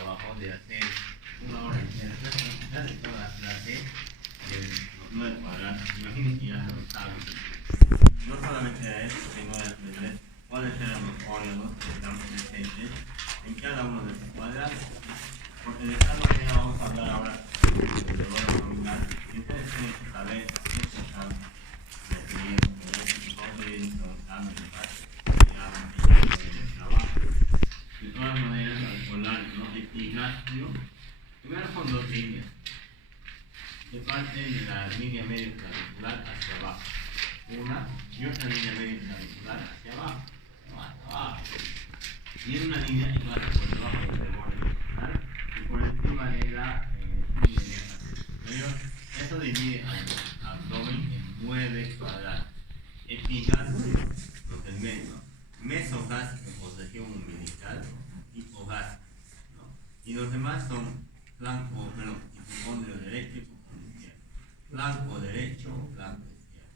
trabajo de hacer una hora entera de toda la clase de los 9 cuadrantes. Imagino que ya lo saben. No solamente era eso, sino de aprender cuáles eran los órganos que están presentes en cada uno de estos cuadrantes. Porque de esta manera vamos a hablar ahora de dolor abdominal y ustedes tienen que saber qué se están refiriendo con esto, cómo se están de parte de trabajo. De todas maneras, al polar no epigastrio, primero son dos líneas que parten de la línea medio clavicular hacia abajo. Una y otra línea medio clavicular hacia abajo. No, hacia abajo. Y es una línea que pasa por debajo del borde clavicular y por encima de la línea superior. Eso divide al abdomen en 9 cuadrantes. Epigastrio, los del medio. Mesogástrico o región umbilical, hipogástrico, ¿no? Y los demás son flanco, hipocondrio derecho y hipocondrio izquierdo. Flanco derecho, flanco izquierdo.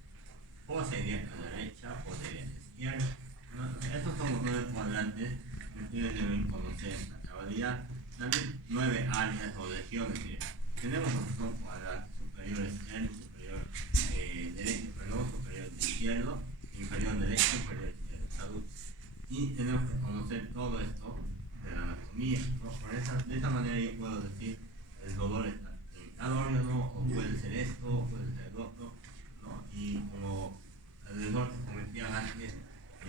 Posterior derecha, posterior izquierda, ¿no? Estos son los 9 cuadrantes que ustedes deben conocer a cabalidad. También 9 áreas o regiones. Tenemos los que son cuadrantes superior externo, superior derecho, superior izquierdo, inferior derecho, inferior izquierdo, salud. Y tenemos que conocer todo esto de la anatomía, ¿no? De esa manera yo puedo decir el dolor está en cada órgano, o puede ser esto, puede ser el otro, ¿no? Y como el error que cometían antes,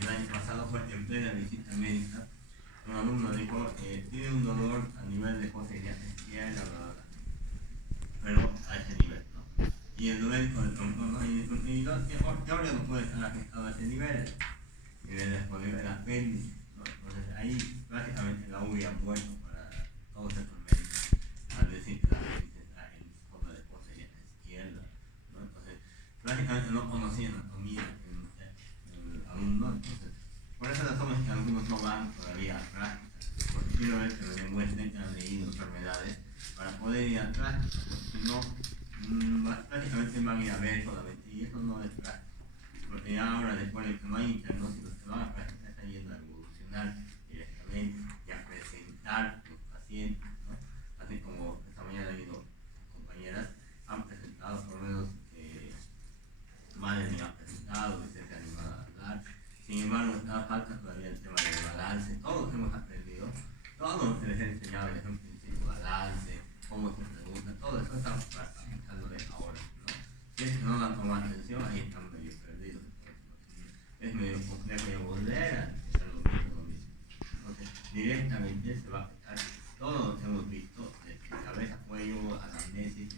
el año pasado fue en plena visita médica, un alumno dijo tiene un dolor a nivel de costillas izquierda, pero a ese nivel, ¿no? Y el dolor, ¿qué órgano puede estar afectado a ese nivel? Nivel de el apéndice, ¿no? Entonces ahí prácticamente la hubiera puesto para todos estos médicos al decir que la apéndice está en zona de costillas izquierda, ¿no? Entonces prácticamente no conocían anatomía en el alumno, entonces por esa razón es que algunos no van todavía a práctica, porque quiero ver que me demuestren que han leído enfermedades para poder ir a práctica, porque si no, prácticamente van a ir a ver solamente, y eso no es práctica, porque ya ahora después de que no hay diagnósticos que van a práctica, están yendo a evolucionar directamente y a presentar los pacientes, ¿no? Así como esta mañana he habido compañeras, han presentado por lo menos madres ni han presentado, que se han animado a hablar. Sin embargo, está falta todavía el tema del balance. Todos hemos aprendido, todos se les ha enseñado desde un principio balance, cómo se pregunta, todo eso estamos aplicándole ahora, ¿no? Si es que no dan tomado atención, ahí están medio perdidos. Es medio complejo de volver a hacer lo mismo. Entonces, directamente se va a afectar. Todos hemos visto de cabeza, cuello, anamnesis,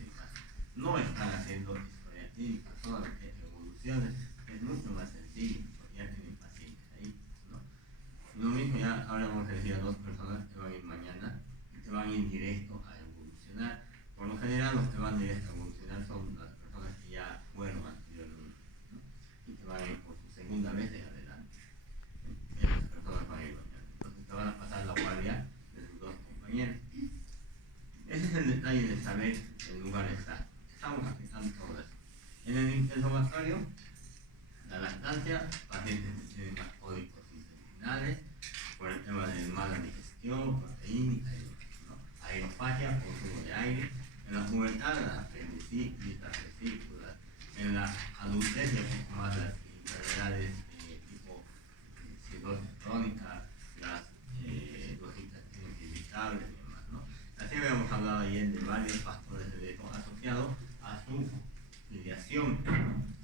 no están haciendo historia clínica, solamente evoluciones. Es mucho más sencillo, porque ya tienen pacientes ahí, ¿no? Lo mismo ya, ahora vamos a decir a 2 personas que van a ir mañana y que van a ir directo a evolucionar. Por lo general, los que van directo a evolucionar son las personas que ya fueron anteriormente, ¿no? Y que van a ir por su segunda vez de adelante. Esas personas van a ir mañana. Entonces te van a pasar la guardia de sus 2 compañeros. Ese es el detalle de saber el lugar exacto. Estamos aplicando todo eso. En el interrogatorio, la lactancia, pacientes que tienen más cólicos intestinales, por el tema de mala digestión, proteínica, ¿no? Aerofagia, consumo de aire. En la pubertad, las apendicitis, las vesículas. En la adultez, ya un poco más las enfermedades tipo cirrosis crónica, las cositas inevitables y demás, ¿no? Así habíamos hablado ayer de varios factores de riesgo asociados a su filiación, ¿no?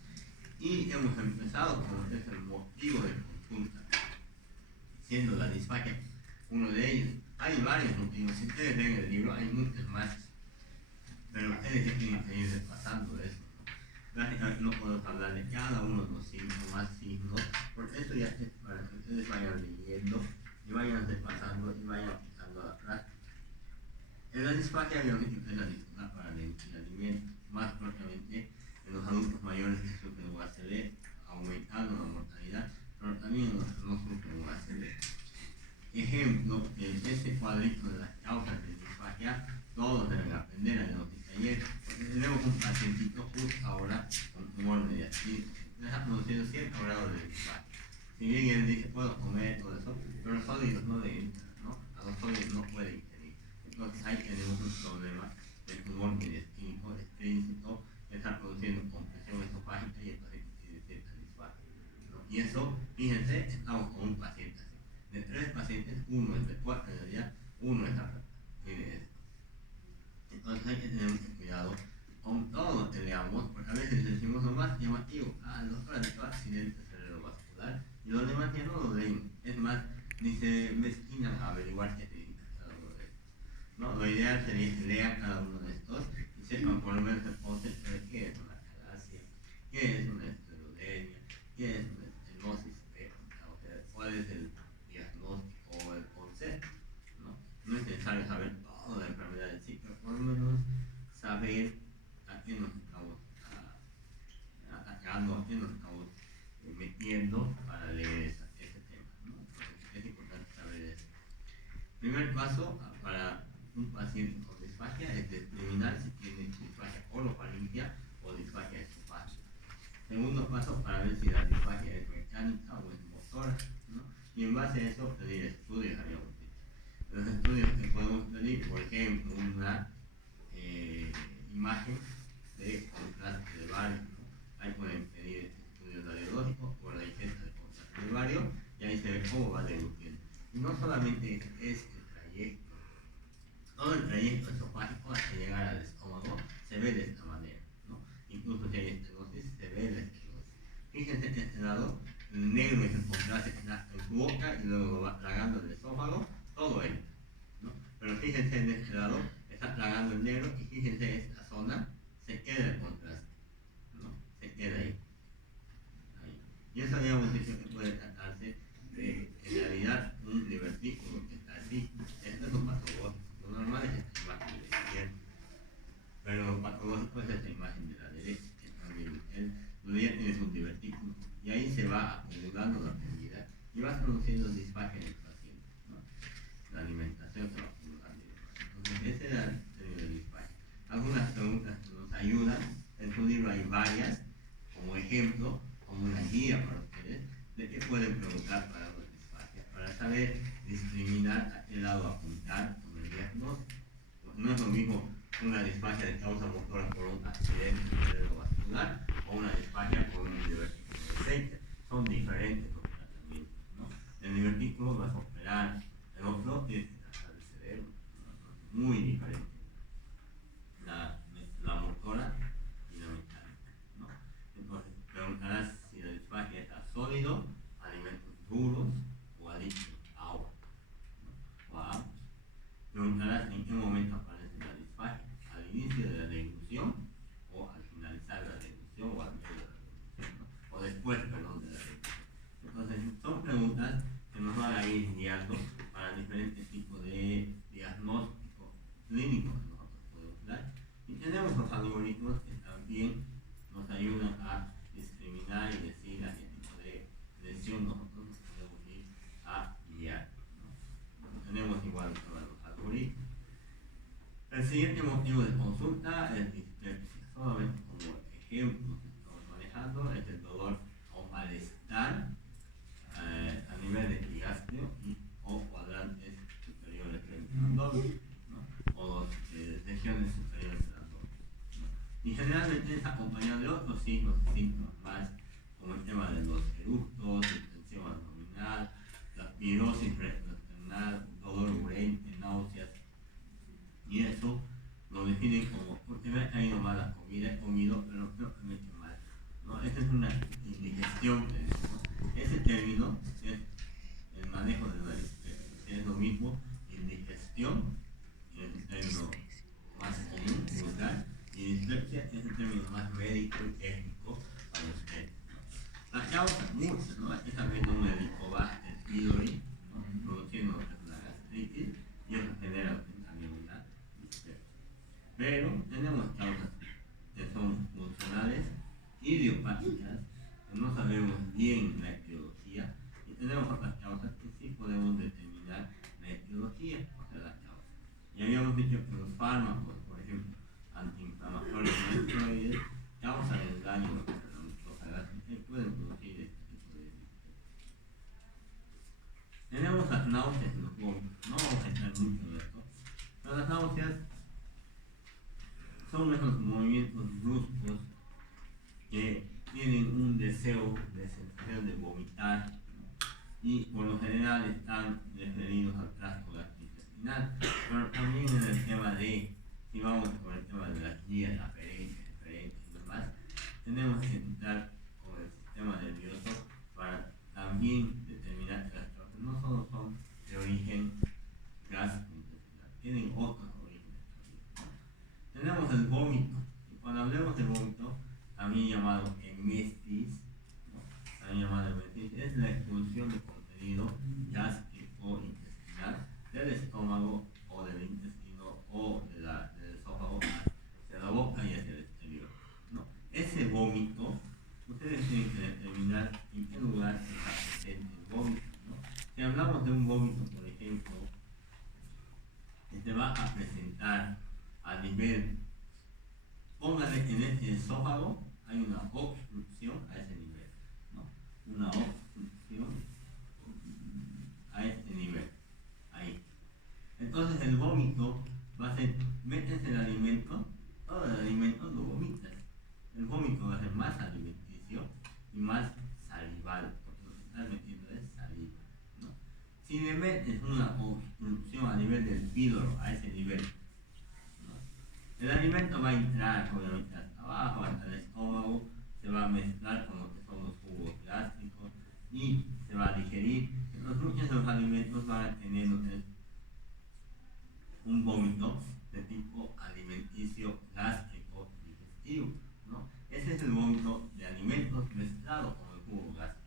Y hemos empezado con lo que es el motivo de consulta, siendo la disfagia uno de ellos. Hay varios motivos, si ustedes ven el libro hay muchos más, pero ustedes ya tienen que ir repasando eso, ¿no? Prácticamente no podemos hablar de cada uno de los síntomas, signos, porque eso ya es para que ustedes vayan leyendo y vayan repasando y vayan aplicando a la práctica. En la disfagia biológica es la dificultad para el alimento, más propiamente en los adultos mayores que sufren UACD, aumentando la mortalidad, pero también en los que no sufren UACD. Ejemplo, en este cuadrito de las causas de disfagia, todos deben aprender a diagnosticar ayer, porque tenemos un pacientito justo ahora con tumor de diabetes, que está produciendo cierto grado de disfagia. Si bien él dice, puedo comer todo eso, pero los sólidos no le entran, ¿no? A los sólidos no puede ingerir. Entonces ahí tenemos un problema del tumor mediastínico explícito que está produciendo compresión esofágica y entonces tiene cierta disfagia, ¿no? Y eso, fíjense, estamos con un paciente así. De 3 pacientes, uno es de 4 en realidad, uno está tiene esto. Entonces hay que tener mucho cuidado con todo lo que leamos, porque a veces decimos lo más llamativo, el doctor ha dicho accidente cerebrovascular, y los demás ya no lo leen. Es más, ni se mezquinan a averiguar qué significa cada uno de estos, ¿no? Lo ideal sería que lean cada uno de estos y sepan por lo menos el concepto de qué es una calasia, qué es una esclerodermia, qué es una estenosis, o sea, cuál es el diagnóstico o el concepto, ¿no? No es necesario saber toda la enfermedad en sí, pero por lo menos saber a qué nos estamos atacando, a qué nos estamos metiendo para leer ese tema, ¿no? Entonces, es importante saber eso. Primer paso para un paciente con disfagia es determinar si tiene disfagia orofaringea o disfagia esofágica. Segundo paso para ver si la disfagia es mecánica o es motora, ¿no? Y en base a eso pedir estudios, habíamos dicho. Los estudios que podemos pedir, por ejemplo, una imagen de contraste de vario, ¿no? Ahí pueden pedir estudios radiológicos por la ingesta de contraste de vario y ahí se ve cómo va deduciendo. Y no solamente es el trayecto, todo el trayecto esofágico hasta llegar al estómago se ve de esta manera, ¿no? Incluso si hay estenosis, se ve la estenosis. Fíjense en este lado, el negro es el contraste que está en su boca y luego va tragando el esófago, todo él, ¿no? Pero fíjense en este lado, está tragando el negro y fíjense esta zona, se queda el contraste, ¿no? Se queda ahí. Y eso habíamos dicho que puede tratarse de, en realidad, un divertículo que está así. Esto es lo patológico. Lo normal es esta imagen de la izquierda, pero lo patológico es esta imagen de la derecha, que también lo ya tienes un divertículo. Y ahí se va acumulando la fertilidad y va produciendo disfagia en el paciente, ¿no? La alimentación se va acumulando. Entonces, ese era el término de disfagia. Algunas preguntas que nos ayudan. En su libro hay varias, como ejemplo, como una guía para ustedes, de qué pueden preguntar para una disfagia, para saber discriminar a qué lado apuntar con el diagnóstico. No es lo mismo una disfagia de causa motora por un accidente cerebrovascular o una disfagia por un divertículo de aceite. Son diferentes los tratamientos, ¿no? El divertículo vas a operar, el otro es tratar el cerebro, ¿no? Muy diferente. La motora y la mecánica, ¿no? Entonces, preguntarás si la disfagia está sólido, alimentos duros o adicto, agua, ¿no? O a ambos. Preguntarás en qué momento aparece la disfagia, al inicio de la deglución o al finalizar la deglución o al medio de la deglución, ¿no? O después, perdón, de la deglución. Entonces, son preguntas que nos van a ir guiando para diferentes tipos de diagnósticos clínicos que nosotros podemos dar. Y tenemos los algoritmos que también nos ayudan a discriminar y decir a qué tipo de lesión nosotros nos podemos ir a guiar, ¿no? Tenemos igual todos los algoritmos. El siguiente motivo de consulta es dispepsia. Solamente como ejemplo que estamos manejando es el dolor o malestar a nivel de epigastrio y o cuadrantes superiores del abdomen, ¿no? O regiones superiores del abdomen, ¿no? Y generalmente es acompañado de otros signos y síntomas más, como el tema de los eructos, tensión abdominal, la pirosis retroesternal, dolor urente, náuseas, y eso lo definen como porque me ha caído mal la comida, he comido, pero creo que me he hecho mal, ¿no? Esa es una indigestión, ¿no? Ese término es el manejo de la dispepsia, es lo mismo, indigestión, que es el término más común, vulgar, y dispepsia es el término más médico y técnico para usted, ¿no? La causa, muchas, ¿no? Es también un helicobacter pylori, ¿no? Produciendo la gastritis, y eso genera también una dispepsia. Pero tenemos causas que son funcionales, idiopáticas, que no sabemos bien la etiología, y tenemos otras causas que sí podemos determinar la etiología, o sea, la causa. Y habíamos dicho que los fármacos, por ejemplo, antiinflamatorios no esteroides, causan el daño a la mucosa gástrica y pueden producir este tipo de dispepsia. Tenemos las náuseas y los vómitos. No vamos a entrar mucho en esto, pero Las náuseas son esos movimientos bruscos que tienen un deseo de sensación de vomitar, ¿no? Y por lo general están referidos al tracto gastrointestinal, pero también en el tema de, si vamos por el tema de las guías aferentes, referentes y demás, tenemos que entrar con el sistema nervioso para también determinar que las causas no solo son de origen gastrointestinal, tienen otros orígenes también, ¿no? Tenemos el vómito, y cuando hablemos de vómito, también llamado emesis, ¿no? También llamado emesis, es la expulsión de contenido gástrico intestinal del estómago o del intestino o del esófago hacia la boca y hacia el exterior, ¿no? Ese vómito, ustedes tienen que determinar en qué lugar está presente el vómito, ¿no? Si hablamos de un vómito, por ejemplo, que se va a presentar a nivel, póngale en el esófago, hay una obstrucción a ese nivel, ¿no? Una obstrucción a este nivel, ahí. Entonces el vómito va a ser, metes el alimento, todo el alimento lo vomitas. El vómito va a ser más alimenticio y más salival, porque lo que estás metiendo es saliva, ¿no? Si le metes una obstrucción a nivel del píloro, a ese nivel, ¿no? El alimento va a entrar obviamente hasta abajo, hasta el estómago, se va a mezclar con lo que son los jugos gástricos y se va a digerir. Muchos de los alimentos van a tener un vómito de tipo alimenticio gástrico digestivo, ¿no? Ese es el vómito de alimentos mezclado con el jugo gástrico.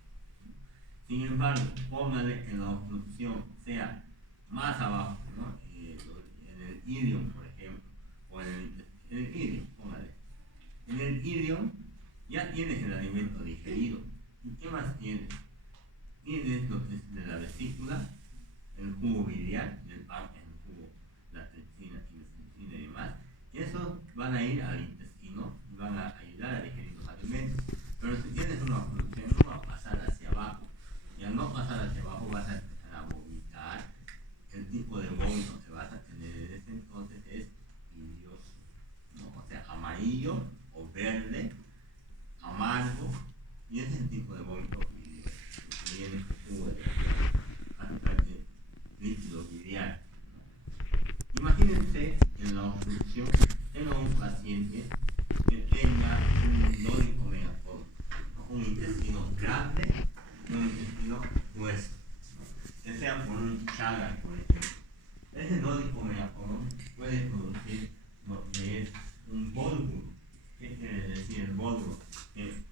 Sin embargo, póngale que la obstrucción sea más abajo, ¿no? En el ilion, por ejemplo, o en el ilion, póngale. En el ilion ya tienes el alimento digerido. ¿Y qué más tienes? Tienes lo que es de la vesícula, el jugo biliar, el jugo, la tripsina, quinasemicina y demás. Y esos van a ir al intestino y van a ayudar a digerir los alimentos. Pero si tienes una obstrucción, no va a pasar hacia abajo. Y al no pasar hacia abajo vas a empezar a vomitar. El tipo de vómito que vas a tener desde entonces es bilioso, ¿no? O sea, amarillo o verde, amargo, y ese es el tipo de vómito bilioso, que viene con jugo de líquido biliar, ¿no? Imagínense en la obstrucción tenga un paciente que tenga un nódulo megafono, ¿no? Un intestino grande y un intestino grueso, ¿no? Que sea por un Chagas, por ejemplo. Ese nódulo megafono puede producir lo que es un vólvulo. ¿Qué quiere decir el vólvulo?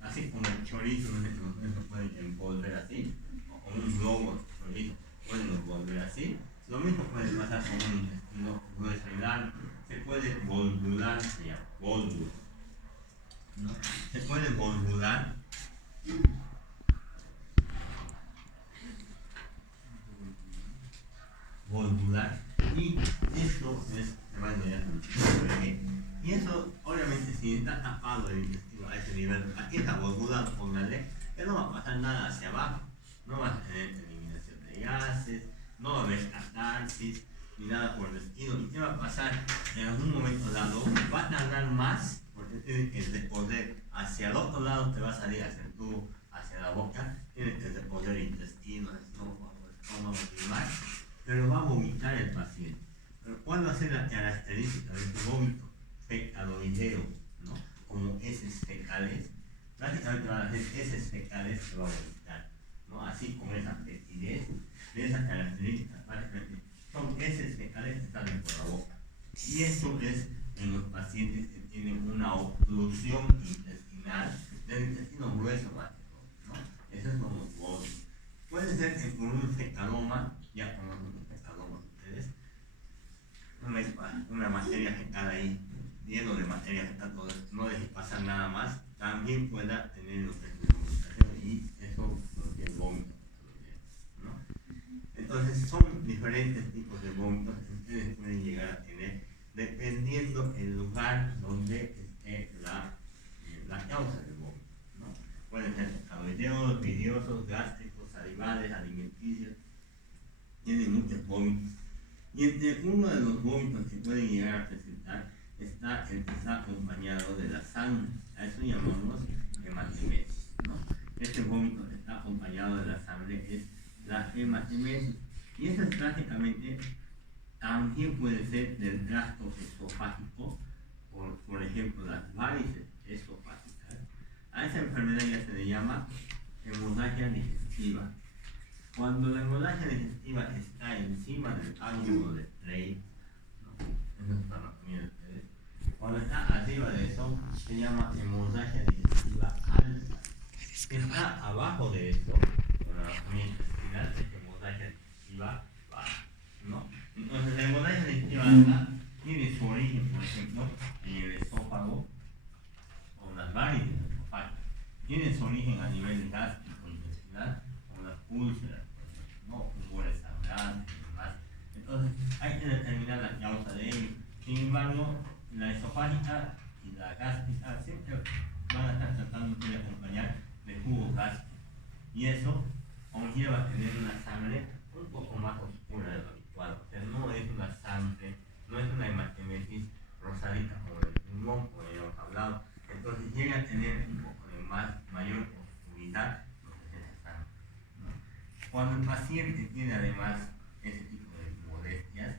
Así como el chorizo no se puede envolver así, o un globo de chorizo pueden envolver así. Lo mismo puede pasar con un intestino grueso y largo. Se puede volvular, se llama vólvulo, ¿no? Se puede volvular y esto es, y eso obviamente si está tapado el intestino a ese nivel, aquí está volvular, póngale, ya no va a pasar nada hacia abajo, no va a tener eliminación de gases, no va a haber catarsis ni nada por el estilo. ¿Y qué va a pasar? En algún momento dado va a tardar más porque tiene que deponer hacia el otro lado, te va a salir hacia el tubo, hacia la boca, tiene que deponer intestino, estómago y demás, pero va a vomitar el paciente. Pero ¿cuál va a ser la característica de este vómito? Fecaloideo, ¿no? Como heces fecales, prácticamente van a ser heces fecales que va a vomitar, ¿no? Así como esa fetidez, de esas características, prácticamente son heces fecales que salen por la boca. Y eso es en los pacientes que tienen una obstrucción intestinal del intestino grueso, más que todo, ¿no? Eso es como los vómitos. Puede ser que por un fecaloma, ya conocen los fecalomas ustedes, una materia fecal ahí, lleno de materia fecal, no deje pasar nada más, también pueda tener los efectos de comunicación y eso lo que es vómito, ¿no? Entonces son diferentes tipos de vómitos que ustedes pueden llegar a tener dependiendo el lugar donde esté la causa del vómito, ¿no? Pueden ser fecaloideos, biliosos, gástricos, salivales, alimenticios, tienen muchos vómitos. Y entre uno de los vómitos que pueden llegar a presentar está el que está acompañado de la sangre. A eso llamamos hematemesis, ¿no? Este vómito que está acompañado de la sangre es la hematemesis. Y eso es prácticamente, también puede ser del tracto esofágico, por ejemplo, las varices esofágicas. A esa enfermedad ya se le llama hemorragia digestiva. Cuando la hemorragia digestiva está encima del ángulo de Rey, ¿no? Eso es para anatomía de ustedes. Cuando está arriba de eso, se llama hemorragia digestiva alta. Si está abajo de eso, con la anatomía intestinal, es hemorragia digestiva baja, ¿no? Entonces, la hemorragia digestiva alta tiene su origen, por ejemplo, en el esófago o las varices esofágicas. Tiene su origen a nivel gástrico intestinal o las úlceras, ¿no? Humores sangrantes y demás. Entonces, hay que determinar la causa de ello. Sin embargo, la esofágica y la gástrica siempre van a estar tratando de acompañar de jugo gástrico. Y eso conlleva tener una sangre un poco más oscura de lo habitual. O sea, no es una sangre, no es una hematemesis rosadita como el pulmón, como ya hemos hablado. Entonces llega a tener un poco de mayor oscuridad lo que es esa sangre, ¿no? Cuando el paciente tiene además ese tipo de molestias,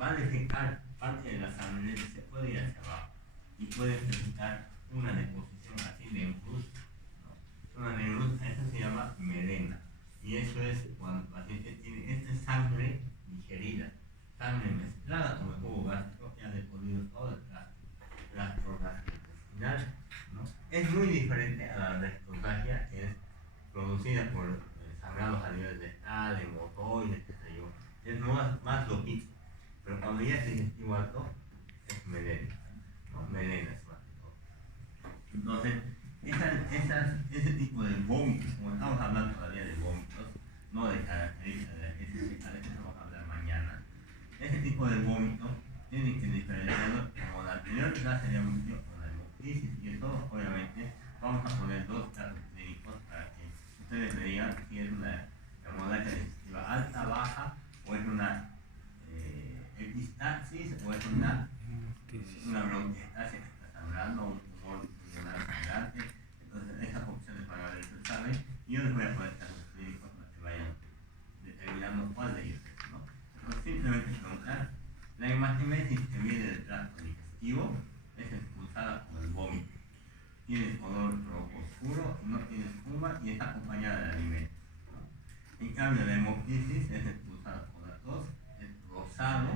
va a defecar parte de la sangre, se puede ir hacia abajo y puede presentar una deposición así de negruzca, ¿no? Una negruzca, eso se llama melena. Y eso es cuando el paciente tiene esta sangre digerida, sangre mezclada con el jugo gástrico que ha depositado todo el tracto gastrointestinal, ¿no? Es muy diferente a la rectofagia, que es producida por sangrados a nivel rectal, hemotoides, qué sé yo. Es más loquito. Pero cuando ya es digestivo alto, es melena, ¿no? Melena es más que todo. Entonces, ese tipo de vómitos, como estamos hablando todavía de vómitos, no de características de SSK, de eso vamos a hablar mañana. Ese tipo de vómito tiene que diferenciarlo, como la anterior clase ya hemos visto con la hemoptisis, y eso obviamente vamos a poner dos casos clínicos para que ustedes me digan si es una hemorragia digestiva alta, baja, o es una epistaxis, o es una bronquiectasia que está sangrando, un tumor pulmonar sangrante. Entonces, esas opciones van a ver el examen y yo les voy a poner casos clínicos para que vayan determinando cuál de ellos es, ¿no? Entonces, simplemente preguntar, la hematemesis que viene del tracto digestivo es expulsada con el vómito. Tiene color rojo oscuro, no tiene espuma y está acompañada de alimento, ¿no? En cambio, la hemoptisis es expulsada con la tos, es rosado,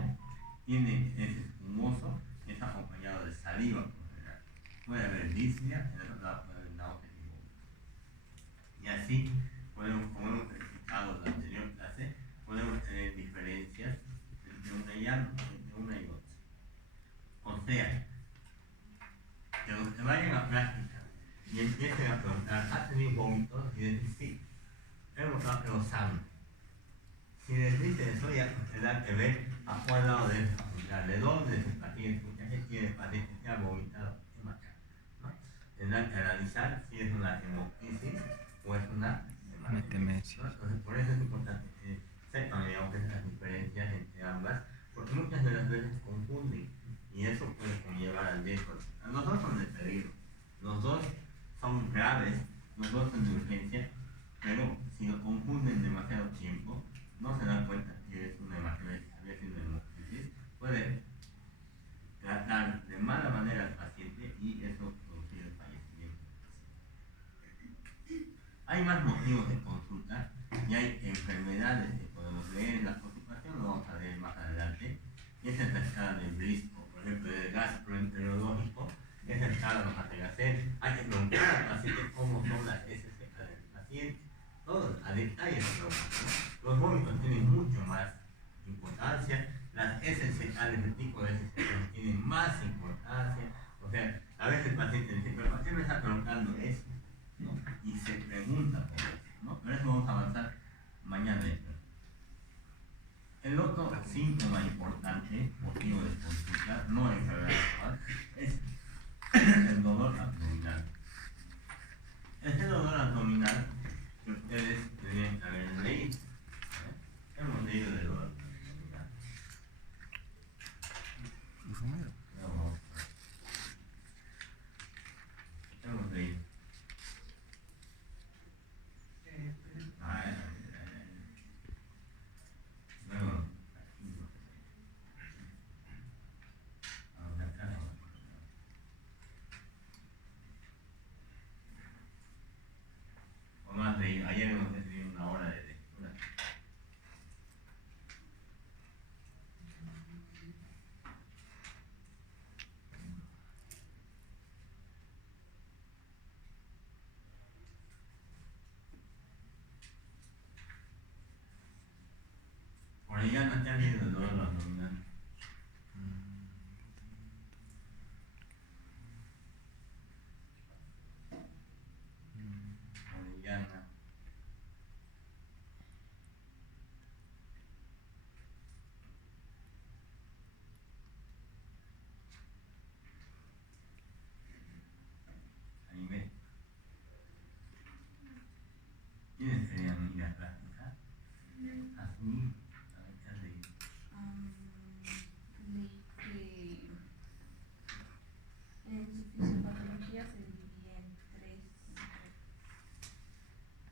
es espumoso, está acompañado de saliva por general. Puede haber disnea, en el otro lado puede haber náuseas y vómitos. Y así, como hemos explicado en la anterior clase, podemos tener diferencias entre una y otra. O sea, que los que vayan a práctica y empiecen a preguntar, ¿ha tenido vómitos? Y decir, sí, hemos tenido sangre. Si les dice eso, ya tendrán que ver a cuál lado deben apuntar, de dónde es el paciente, mucha gente tiene paciente que ha vomitado en la cara, ¿no? Tendrán que analizar si es una hemoptisis o es una hematemesis, ¿no? Entonces, por eso es importante que sepan, digamos, las diferencias entre ambas, porque muchas de las veces confunden y eso puede conllevar al riesgo. Los dos son de peligro, los dos son graves, los dos son de urgencia, pero si lo confunden demasiado tiempo, no se dan cuenta que es una hematemesis, había sido una hemoptisis, puede tratar de mala manera al paciente y eso producir el fallecimiento. Hay más motivos de consulta y hay enfermedades que podemos leer en la consultación, lo vamos a leer más adelante. Esa es la escala de Briscoe, por ejemplo, el gastroenterológico, esa escala nos hace hacer. Hay que preguntar al paciente cómo son las SSK del paciente, todo a detalle lo preguntamos. Los vómitos tienen mucho más importancia, las SSK, el tipo de SSK tienen más importancia. O sea, a veces el paciente dice, pero ¿por qué me está preguntando eso? ¿No? Y se pregunta por eso, ¿no? Pero eso vamos a avanzar mañana. El otro síntoma importante, motivo de consulta, no enfermedad actual, es el dolor abdominal. Este dolor abdominal que ustedes deberían haber leído, hemos leído del dolor abdominal. ya tiene el dolor abdominal. Oriana. Anime. ¿Quiénes serían las prácticas? Así, a ver qué has leído. Leí que en su fisiopatología se dividía en tres: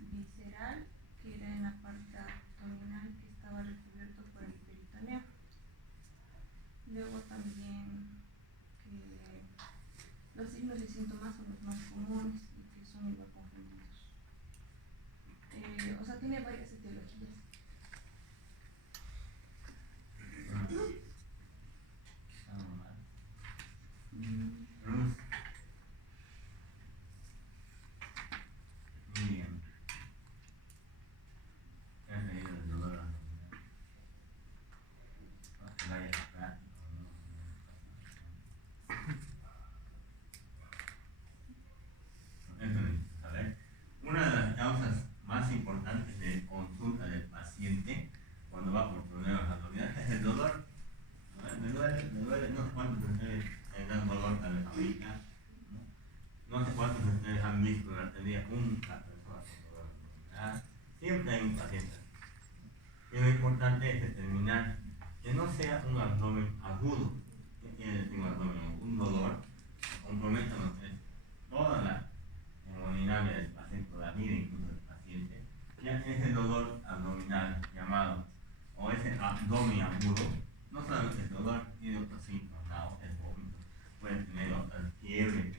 visceral, que era en la parte abdominal que estaba recubierto por el peritoneo. Luego también que los signos y síntomas son los más comunes y que son igual confundidos. O sea, tiene varias etiologías. Ruth. Miriam. ¿Qué has leído del dolor abdominal? No te vayas a práctico, ¿no? Eso necesitas saber. Una de las causas más importantes de consulta del paciente cuando va por problemas abdominales es el dolor. Me duele, no sé cuántos de ustedes dan dolor a la ahorita, no sé cuántos de ustedes han visto durante el día una persona con dolor abdominal. Siempre hay un paciente. Y lo importante es determinar que no sea un abdomen agudo. ¿Qué quiere decir un abdomen agudo? Un dolor que comprometa toda la hemodinámica del paciente, la vida incluso del paciente. Ya ese dolor abdominal llamado, o ese abdomen agudo, no solamente el dolor, tiene otros síntomas, náuseas, vómitos, puede tener otras fiebre,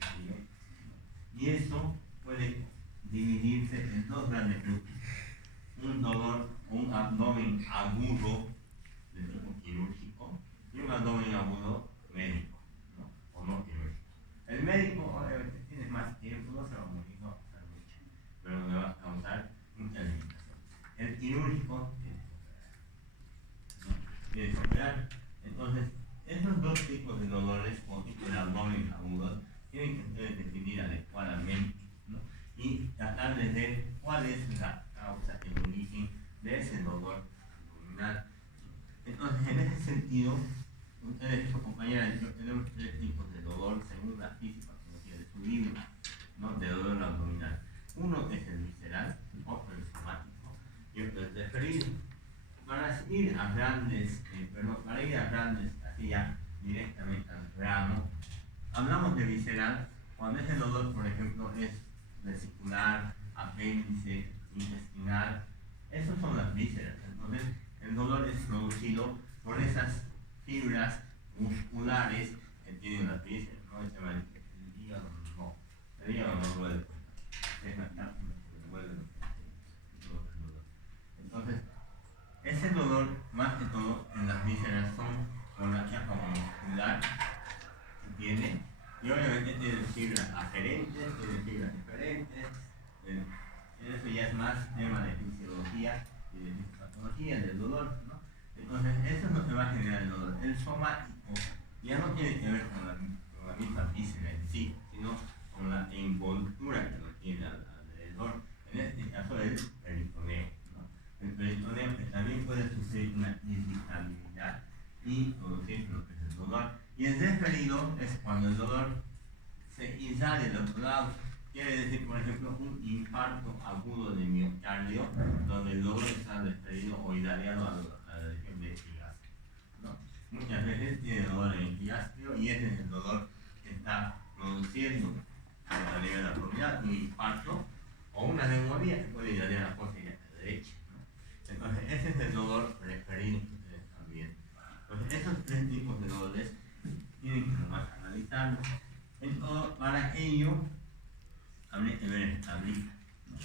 y eso puede dividirse en dos grandes grupos: un dolor, un abdomen agudo de tipo quirúrgico y un abdomen agudo médico, ¿no? O no quirúrgico. El médico obviamente tiene más tiempo, no se va a morir, no va a pasar mucho, pero le va a causar mucha limitación. El quirúrgico tiene que operar. Entonces, esos dos tipos de dolores, o tipo de abdomen agudos, tienen que ser definidos adecuadamente, ¿no? Y tratar de ver cuál es la causa, el origen de ese dolor abdominal. Entonces, en ese sentido, ustedes, compañeras, y yo tenemos tres tipos de dolor según la fisiopatología de su libro, ¿no? De dolor abdominal. Uno es el visceral, otro el somático y otro el referido. Para ir a grandes, así ya directamente al grano, hablamos de visceral cuando ese dolor, por ejemplo, es vesicular, apéndice, intestinal. Esas son las vísceras. Entonces, el dolor es producido por esas fibras musculares que tienen las vísceras. No es el hígado, no. El hígado no duele. Es la cápsula que duele. Entonces, ese dolor, más que todo, en las vísceras son con la capa muscular que tiene, y obviamente tiene fibras aferentes, tiene fibras diferentes. Eso ya es más tema de fisiología y de fisiopatología del dolor, ¿no? Entonces, eso es lo que va a generar el dolor. El somático ya no tiene que ver con la misma víscera en sí, sino con la envoltura que lo tiene alrededor. En este caso, el peritoneo. El peritoneo también puede sufrir una irritabilidad y producir lo que es el dolor. Y el referido es cuando el dolor se irradia del otro lado. Quiere decir, por ejemplo, un infarto agudo de miocardio, donde el dolor está referido o irradiado a la región de epigastrio, ¿no? Muchas veces tiene dolor en epigastrio y ese es el dolor que está produciendo a nivel abdominal un infarto o una neumonía que puede irradiar a la fosa derecha. Entonces, ese es el dolor referido que ustedes también. Entonces, esos tres tipos de dolores tienen que nomás analizarlos. Entonces, para ello, habría que ver esta tablita, ¿no?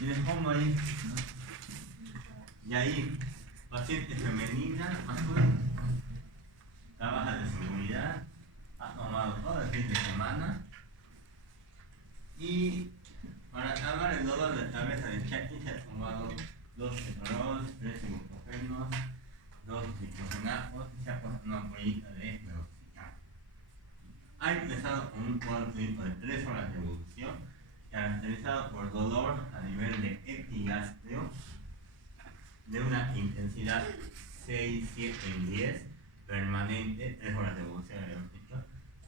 Y les pongo ahí, ¿no? Y ahí, paciente femenina, masculina, trabaja de seguridad, ha tomado todo el fin de semana, y para calmar el dolor de cabeza de Chucky se ha tomado 2 ketorol, 3 ibuprofenos, dosis diclofenac o si se aporta una ampollita de meloxicam. Ha empezado con un cuadro clínico de 3 horas de evolución, caracterizado por dolor a nivel de epigastrio de una intensidad 6, 7 en 10, permanente, 3 horas de evolución,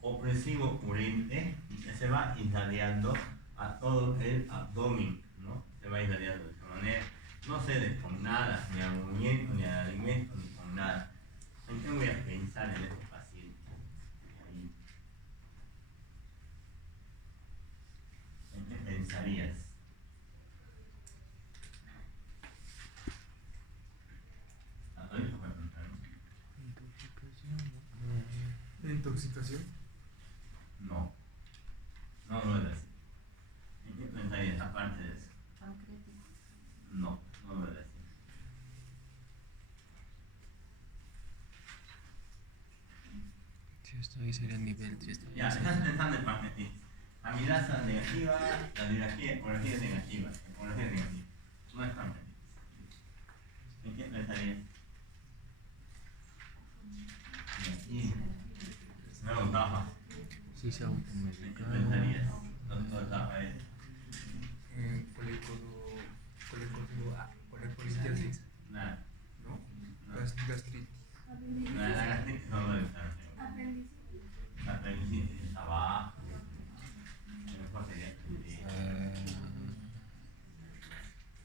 opresivo urente, y que se va irradiando a todo el abdomen, ¿no? Se va irradiando de esa manera. No cede con nada, ni al movimiento, ni al alimento, ni con nada. ¿En qué voy a pensar en este paciente? Ahí. ¿En qué pensarías? Ahorita voy a preguntar, ¿no? ¿Intoxicación? No, no lo es así. ¿En qué pensarías aparte de eso? Pancreático. No, no lo es así. Si esto ahí sería nivel 3. Ya, estás pensando en pancreatitis. Amilasa negativa, la ecografía negativa, ecografía negativa. No es pancreatitis. ¿En qué pensarías? Negativo. Luego tapas. Sí, se ¿En qué automedica. pensarías? ¿Dónde tapa es? Colecolitis, Nada. ¿no? No. Gastritis. La gastritis no lo está. La apendicitis está abajo. Mejor sería apendicitis.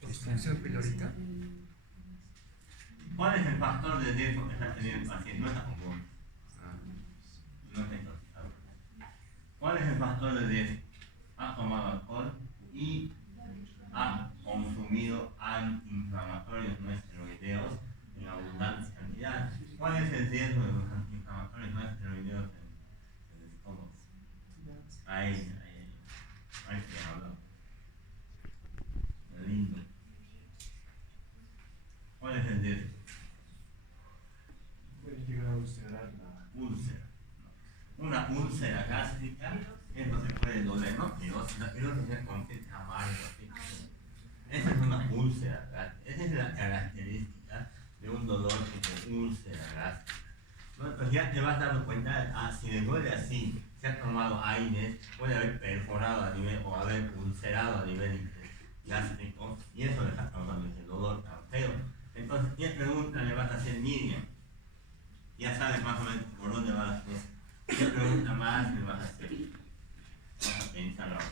Obstrucción pilórica. ¿Cuál es el factor de riesgo que está teniendo el paciente? No está con vómito. No está intoxicado. ¿Cuál es el factor de riesgo? Ha tomado alcohol y ha consumido antiinflamatorios no esteroideos en abundantes cantidades. ¿Cuál es el riesgo de los antiinflamatorios no esteroideos en el estómago? Ahí se habla. Lindo. ¿Cuál es el riesgo? Puede llegar a ulcerar la Úlcera. Una úlcera gástrica, esto se puede doler, ¿no? La pirosis es con que amargo, así. Esa es una úlcera gástrica. Esa es la característica de un dolor como úlcera gástrica. ¿No? Entonces ya te vas dando cuenta, si le duele así, se ha tomado aires, puede haber perforado a nivel o haber ulcerado a nivel gástrico, y eso le está causando ese dolor tan feo. Entonces, ¿qué pregunta le vas a hacer, Miriam? Ya sabes más o menos por dónde va la cosa. ¿Qué pregunta más le vas a hacer? Vamos a pensar ahora.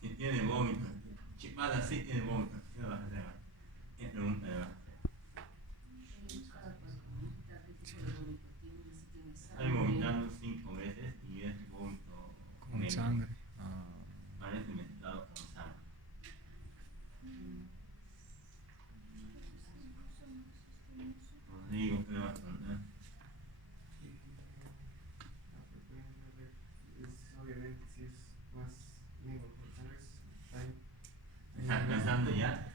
Si tiene vómito, chipada sí tiene vómito, ¿qué le vas a hacer? ¿Qué pregunta le vas a hacer? Estoy vomitando 5 veces y es vómito Con negro. sangre. Parece mezclado con sangre. Os digo que le vas a poner. obviamente si es más lingocortales, ¿Están pensando ya?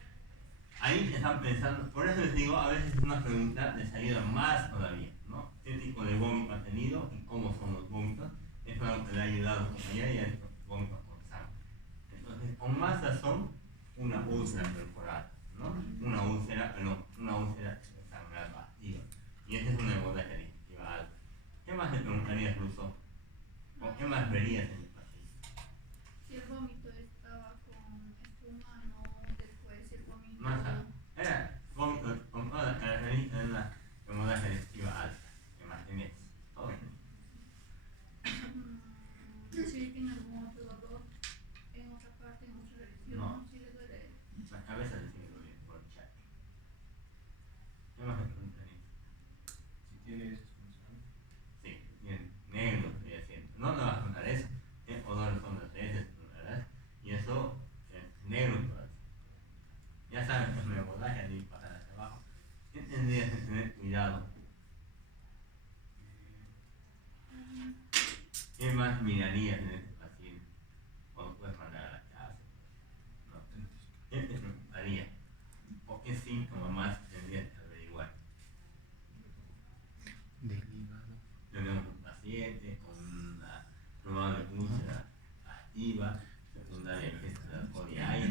Ahí están pensando, por eso les digo, a veces una pregunta les ayuda más todavía, ¿no? ¿Qué tipo de vómito ha tenido y cómo son los vómitos? Eso es algo que le ha ayudado con ella y es vómito con sangre. Entonces, con más razón, una úlcera perforada, ¿no? Una úlcera sangral activa. Y esa es una hemorragia digestiva alta. ¿Qué más le preguntarías, Russo? ¿O qué más verías en el paciente? Si el vómito estaba con espuma, no después el vómito. Más era vómito con toda la característica de una hemorragia digestiva alta, que más tenés. Todo eso. Si tiene algún otro dolor en otra parte, en otra región, No. si le duele. La cabeza le sigue doliendo por el chat. ¿Qué más le preguntarías? si tiene esos funcionales. Sí, bien, negro estoy haciendo. No te vas a contar eso. ¿Qué olores son las heces, verdad? Y eso es negro todavía. Ya saben que es una hemorragia de pasar hacia abajo. ¿Qué tendrías que tener cuidado? ¿Qué más mirarías en este paciente? O lo puedes mandar a la casa. No. ¿Qué te preocuparía? ¿O qué síntomas más tendrías que averiguar? Del hígado. Tenemos un paciente con una probable úlcera activa, secundaria de alcohol y aire.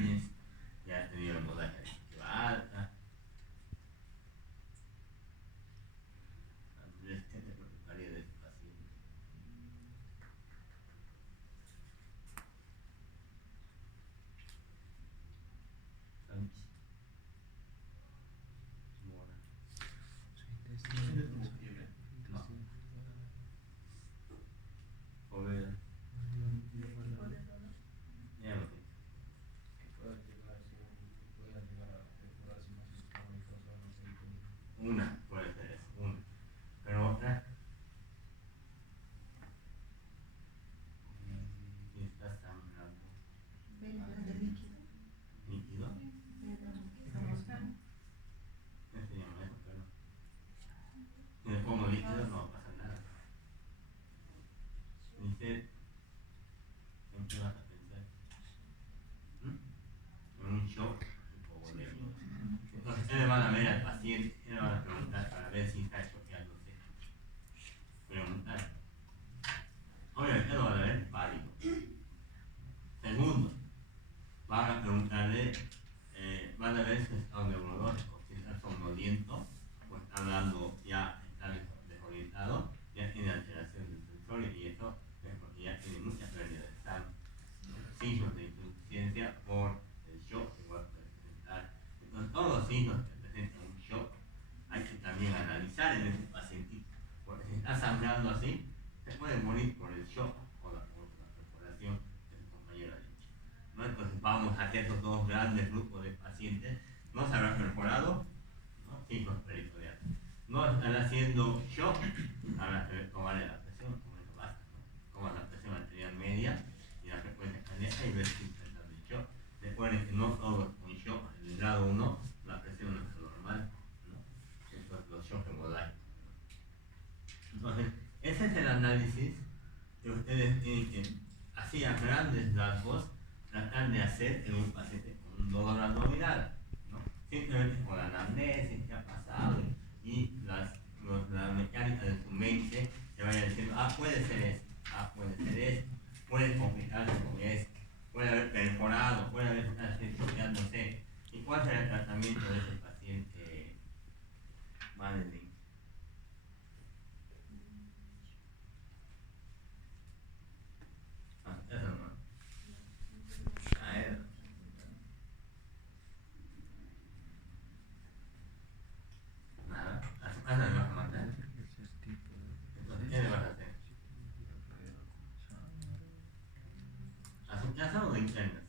paciente le van a preguntar para ver si está choqueándose. Preguntar. Obviamente lo van a ver válido. Segundo, van a preguntarle, van a ver su estado neurológico, si está somnoliento, pues está hablando ya, está desorientado, ya tiene alteración del sensor y eso es porque ya tiene mucha pérdida de sangre. Signos de insuficiencia por el shock que va a presentar. Entonces, todos los signos que presentan un shock hay que también analizar en ese paciente, porque si está sangrando así, se puede morir por el shock o la perforación de su compañera de leche. ¿No? Entonces vamos hacia esos dos grandes grupos de pacientes. No se habrá perforado, ¿no? Signos peritoriales. No están haciendo shock, habrá que tomarle la presión, como eso basta, ¿no? Toma la presión arterial media y la frecuencia cardíaca y ver si está dando el shock. Recuerden que no todo con shock, en el grado 1, la presión no es normal, ¿no? Eso es los shocks hemorrágicos. Entonces, ese es el análisis que ustedes tienen que, así a grandes rasgos, tratar de hacer en un paciente con un dolor abdominal, ¿no? Simplemente con la anamnesis que ha pasado y la mecánica de su mente se vaya diciendo, puede ser esto, puede ser esto, puede complicarse con esto, puede haber perforado, puede haber choqueándose. ¿Y cuál será el tratamiento de ese paciente, Madeline? Eso no. Nada, a su casa le vas a mandar. Entonces, ¿qué le vas a hacer? ¿A su casa o lo internas?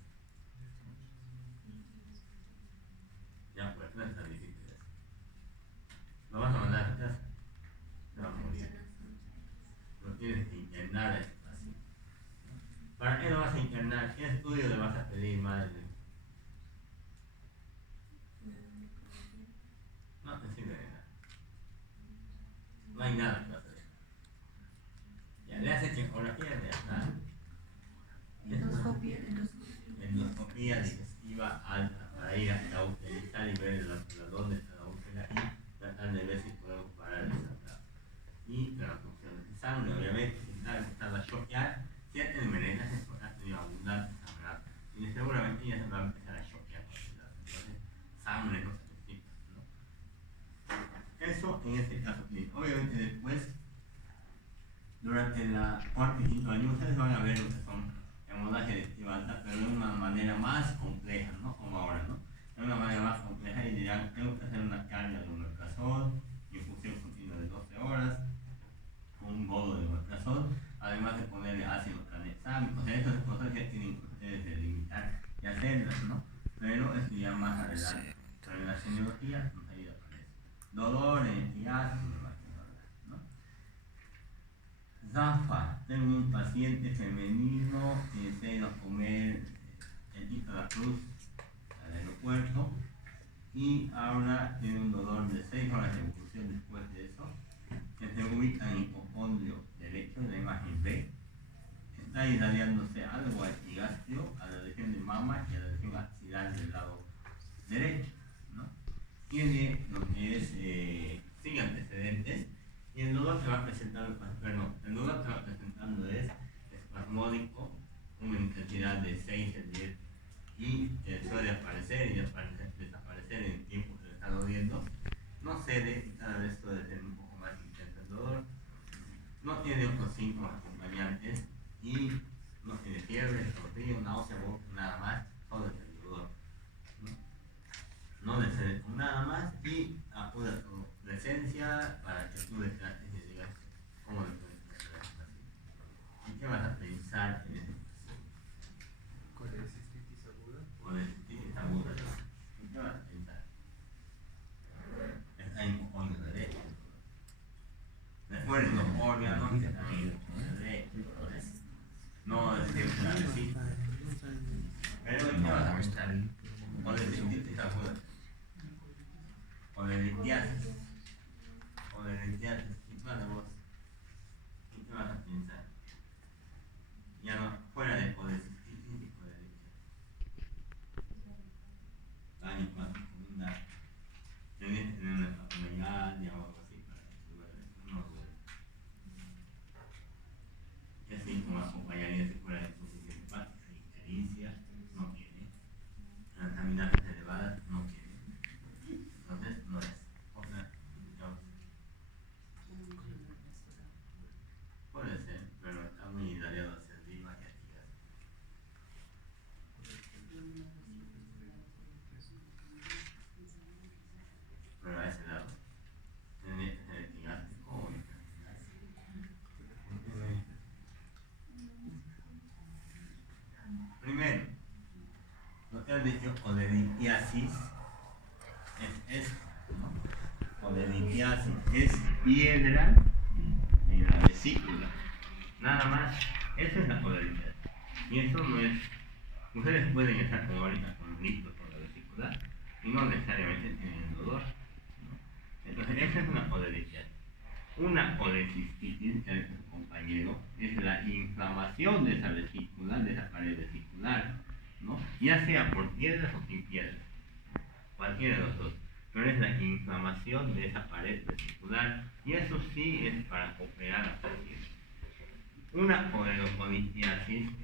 Ya, pues, no es tan difícil eso. ¿Lo vas a mandar a su casa? Se va a morir. Lo tienes que internar a ese paciente. ¿Para qué lo vas a internar? ¿Qué estudio le vas a pedir, madre? No te sirve de nada. No hay nada que vas a hacer. Ya le haces ecografía y ya está. Endoscopía digestiva alta para ir a utilizar y ver dónde está la úlcera y tratar de ver si podemos parar el sangrado. Y la función de sangre, obviamente, si está empezando a choquear, si ya tiene merengas es porque ha tenido abundante sangrado. Y seguramente ya se va a empezar a choquear. Entonces, sangre no se necesita, ¿no? Eso en este caso clínico. Obviamente después, durante la cuarta y quinto año, ustedes van a ver lo que son hemorragia digestiva alta, pero de una manera más compleja, ¿no? Como ahora, ¿no? De una manera más compleja y dirán, tengo que hacer una carga de omeprazol, infusión continua de 12 horas, un bodo de omeprazol, además de ponerle ácido tranexámico. O sea, esas cosas que tienen que ustedes delimitar y hacerlas, ¿no? Pero eso ya más adelante. Pero en la semiología nos ayuda con eso. Dolores y ácido, ¿no? Zafa, tengo un paciente femenino que se ha ido a comer en Quinta de la Cruz al aeropuerto y ahora tiene un dolor de 6 horas de evolución después de eso, que se ubica en el hipocondrio derecho de la imagen B. Está irradiándose algo al epigastrio, a la región de mama y a la región axilar del lado derecho, ¿no? Tiene lo que es sin antecedentes. Y el dolor que va presentando, el dolor que va presentando es espasmódico, una intensidad de 6 en 10 y suele aparecer y desaparecer en el tiempo que le está doliendo. No cede y cada vez suele ser un poco más intenso el dolor. No tiene otros síntomas acompañantes y no tiene fiebre, escalofrío, náusea, vómito, nada más, solo es el dolor. No le cede con nada más y acude a tu presencia para que tú le trates y digas cómo le puedes tratar así. ¿Y qué vas a pensar en eso? Colecistitis aguda. Colecistitis aguda. ¿Y qué vas a pensar? Está en hipocondrio derecho. Recuerden los órganos que están en hipocondrio derecho. No es que la resiste. Pero ¿qué vas a pensar? Colecistitis aguda. O de litiasis, y toda la voz, ¿y qué vas a pensar? Ya no, fuera de colecistitis y fuera de litiasis. Daño más profunda, tienes que tener una dicho codelitiasis es esto, ¿no? Codelitiasis es piedra en la vesícula. Nada más, eso es la codelitiasis. Y eso no es. Ustedes pueden estar como ahorita con listo por la vesícula y no necesariamente tienen dolor, ¿no? Entonces, esa es una codelitiasis. Una colecistitis, que es su compañero, es la inflamación de esa vesícula, de esa pared vesicular, ¿no? Ya sea por piedras o sin piedras, cualquiera de los dos, pero es la inflamación de esa pared vesicular y eso sí es para operar a paciente. Una coelocolitis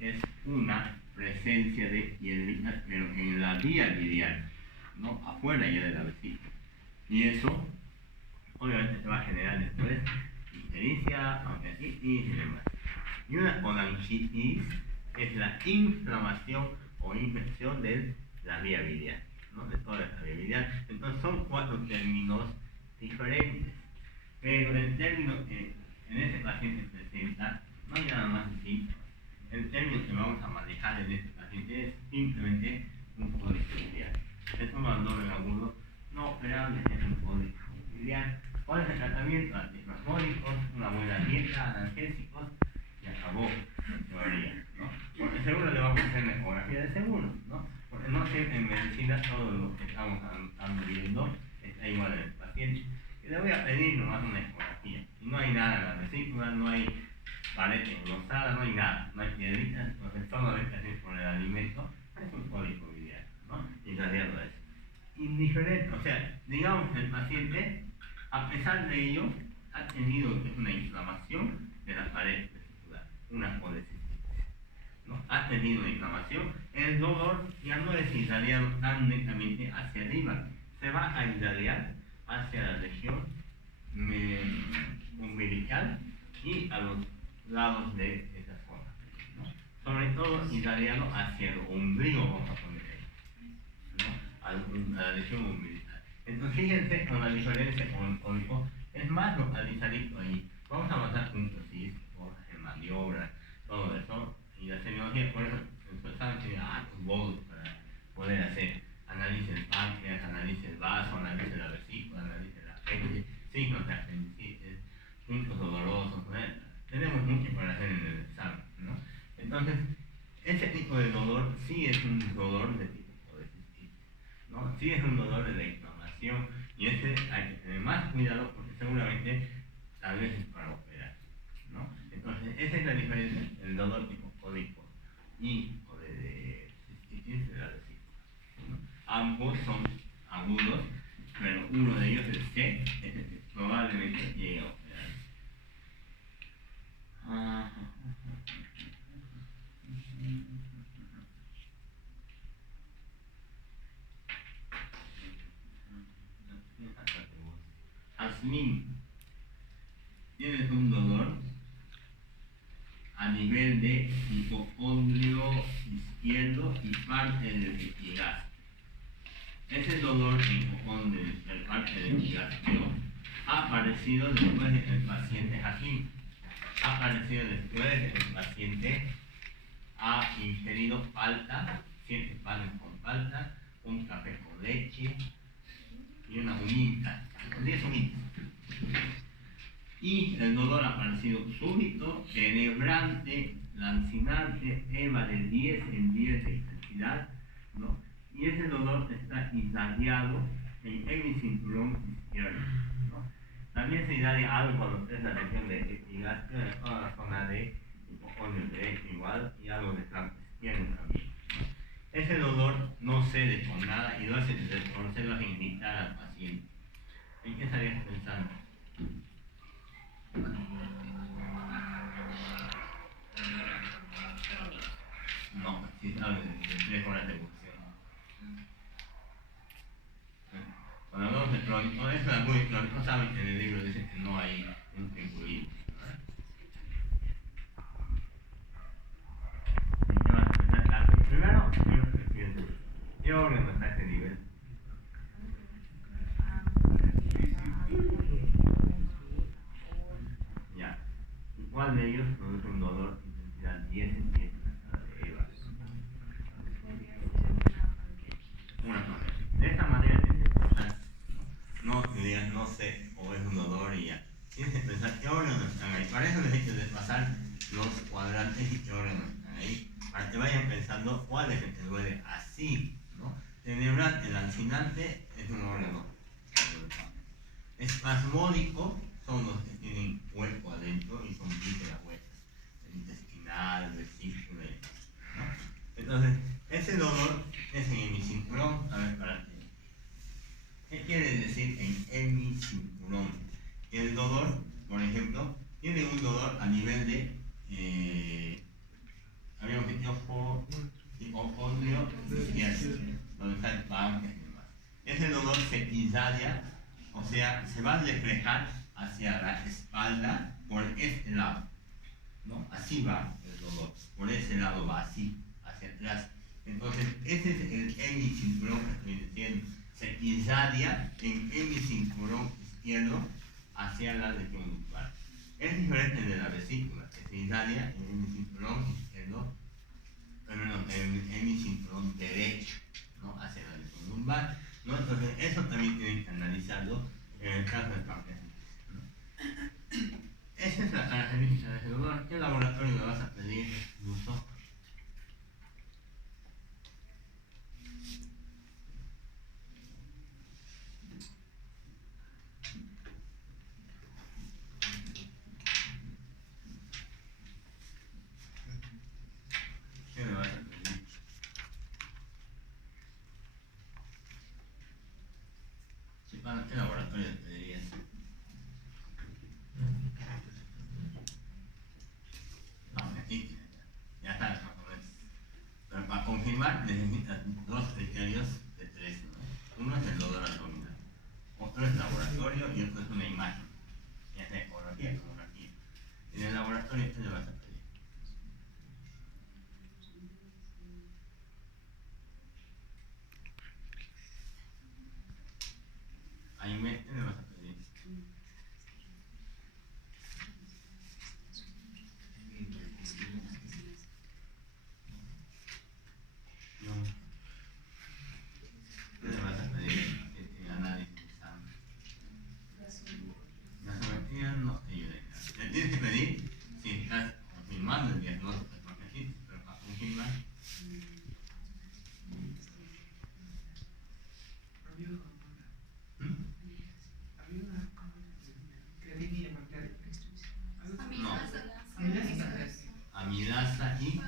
es una presencia de piedritas, pero en la vía biliar, ¿no? Afuera ya de la vesícula. Y eso obviamente se va a generar después ictericia, pancreatitis y demás. Y una colangitis es la inflamación o infección de la vía biliar, ¿no? De toda la vía biliar. Entonces son 4 términos diferentes. Pero el término que en este paciente presenta, no hay nada más de síntomas. El término que vamos a manejar en este paciente es simplemente un cólico biliar. Es un abdomen agudo no operable, es un cólico biliar. ¿Cuál es el tratamiento? Antiespasmódicos, una buena dieta, analgésicos y acabó en teoría, ¿no? Porque seguro le vamos a hacer una ecografía de seguro, ¿no? Porque no siempre en medicina todo lo que estamos viendo está igual en el paciente. Y le voy a pedir nomás una ecografía. Y no hay nada en la vesícula, no hay pared engrosada, no hay nada, no hay piedritas, entonces solamente así por el alimento es un cólico biliar, ¿no? Y radiado eso. Indiferente, o sea, digamos que el paciente, a pesar de ello, ha tenido una inflamación de la pared vesicular, una colecistitis, ¿no? Ha tenido una inflamación, el dolor ya no es irradiado tan netamente hacia arriba, se va a irradiar hacia la región umbilical y a los lados de esa zona, ¿no? Sobre todo irradiado hacia el ombligo, vamos a poner ahí, ¿no? A la región umbilical. Entonces fíjense con la diferencia con el cólico, es más localizadito ahí. Vamos a avanzar puntos, sí, en maniobras, todo eso, y la semiología, por eso empezaron a decir, bodos para poder hacer análisis del páncreas, análisis del vaso, análisis de la vesícula, análisis de la apéndice, signos de apendicitis, puntos dolorosos, ¿no? Tenemos mucho para hacer en el examen, ¿no? Entonces, ese tipo de dolor sí es un dolor de tipo colecistitis, ¿no? Sí es un dolor de la inflamación y ese hay que tener más cuidado porque seguramente tal vez es para operar, ¿no? Entonces, esa es la diferencia entre el dolor tipo cólico y colecistitis de la vesícula, ¿no? Ambos son agudos, pero uno de ellos, el C, es el que probablemente llegue a operar. Asmin, tienes un dolor a nivel de hipocondrio izquierdo y parte del epigastrio. Ese dolor de hipocondrio y parte del epigastrio ha aparecido después de que el paciente Hakim ha aparecido después de que el paciente ha ingerido palta, 7 panes con palta, un café con leche y una humita, 10 humitas. Y el dolor ha aparecido súbito, cerebrante, lancinante, EVA de 10 en 10 de intensidad, ¿no? Y ese dolor está irradiado en el cinturón izquierdo, ¿no? También se irradia algo a lo que es la región de epigastrio, de toda la zona de hipocondrio derecho igual, y algo de flanco izquierdo también, ¿no? Ese dolor no cede con nada y lo hace reconocerlo a invitar al paciente. ¿En qué estarías pensando? No, si sabes de 3 horas de evolución. Cuando hablamos de crónico, eso es muy crónico, saben que en el libro dice que no hay un tiempo límite. Primero, ¿qué órgano está a ese nivel? Ya. ¿Cuál de ellos produce un dolor de intensidad 10 en 10 en la escala de EVA? no sé, o es un dolor y ya. Tienes que pensar qué órganos están ahí. Para eso necesitas desplazar los cuadrantes y qué órganos están ahí. Para que vayan pensando cuál es el que duele así, ¿no? Cerebral, el lancinante es un órgano. Espasmódico son los que tienen hueco adentro y son vísceras huecas. El intestinal, vesícula, ¿no? Entonces, ese dolor es en hemicinturón. A ver, para ti. ¿Qué quiere decir en hemicinturón? El dolor, por ejemplo, tiene un dolor a nivel de habíamos dicho hipocondrio izquierdo, donde está el páncreas y demás. Ese dolor se irradia, o sea, se va a reflejar hacia la espalda por este lado, ¿no? Así va el dolor, por ese lado va así, hacia atrás. Entonces, ese es el hemicinturón que estoy diciendo. Se irradia en hemicinturón izquierdo hacia la región lumbar. Es diferente de la vesícula, que se irradia en hemicinturón izquierdo, en hemicinturón derecho, ¿no? Hacia la región lumbar, ¿no? Entonces, eso también tienen que analizarlo en el caso del pancreatitis, ¿no? Esa es la característica de ese dolor. ¿Qué laboratorio le vas a pedir, Luso? ¿Qué le vas a pedir? ¿Qué laboratorio le pedirías? Pancreatitis, ya está, más o menos. Pero para confirmar necesitas dos criterios de tres, ¿no? Uno es el dolor abdominal, otro es laboratorio y otro es una imagen, ya sea ecografía, tomografía. En el laboratorio, ¿qué le vas a pedir? Ahí ¿qué le vas a pedir? Yo. ¿Qué le vas a pedir? El análisis de sangre. La sometría no te ayuda en nada. Le tienes que pedir si estás confirmando el diagnóstico de pancreatitis, pero para confirmar. No, amilasa y